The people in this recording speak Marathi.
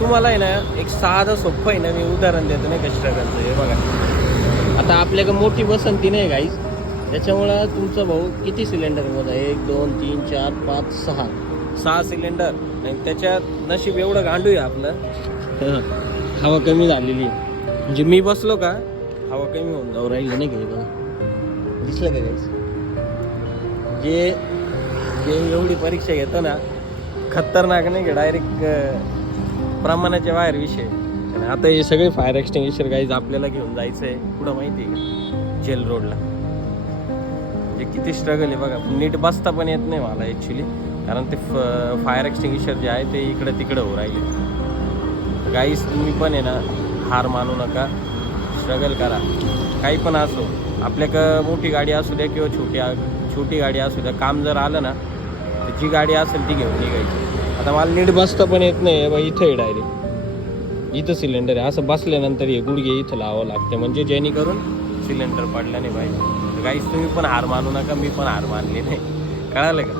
तुम्हाला आहे ना एक साधं सोपं आहे ना मी उदाहरण देतो नाही का स्ट्रगलचं. हे बघा आता आपल्याकडे मोठी बसंती नाही गाईस, त्याच्यामुळं तुमचा भाऊ किती सिलेंडर मध्ये 1 2 3 4 5 6 सिलेंडर आणि त्याच्यात नशीब एवढं गांडू आहे आपलं हवा कमी झालेली म्हणजे मी बसलो का हवा कमी होऊन जाऊ राहिली नाही का. बघा दिसलं का गाईस, जे जे एवढी परीक्षा घेतो ना खतरनाक नाही का, डायरेक्ट प्रमाणाच्या बाहेर विषय. आणि आता हे सगळे फायर एक्सटिंग्विशर गाईज आपल्याला घेऊन जायचं आहे कुठं माहिती आहे का, जेल रोडला. म्हणजे किती स्ट्रगल आहे बघा. नीट बसता पण येत नाही मला ॲक्च्युली, कारण ते फायर एक्सटिंग्विशर जे आहे ते इकडं तिकडं होऊ राहिले. गाईज तुम्ही पण आहे ना हार मानू नका, स्ट्रगल करा. काही पण असो, आपल्याकडं मोठी गाडी असू द्या किंवा छोटी गाडी असू द्या, काम जर आलं ना तर जी गाडी असेल ती घेऊन निघायची. आता मला नीट बसता पण येत नाही बा, इथं आहे डायरेक्ट, इथं सिलेंडर आहे. असं बसल्यानंतर हे गुडघे इथं लावावं लागते म्हणजे जेणेकरून सिलेंडर पडला नाही पाहिजे. तर काहीच तुम्ही पण हार मानू नका, मी पण हार मानली नाही, कळालं का.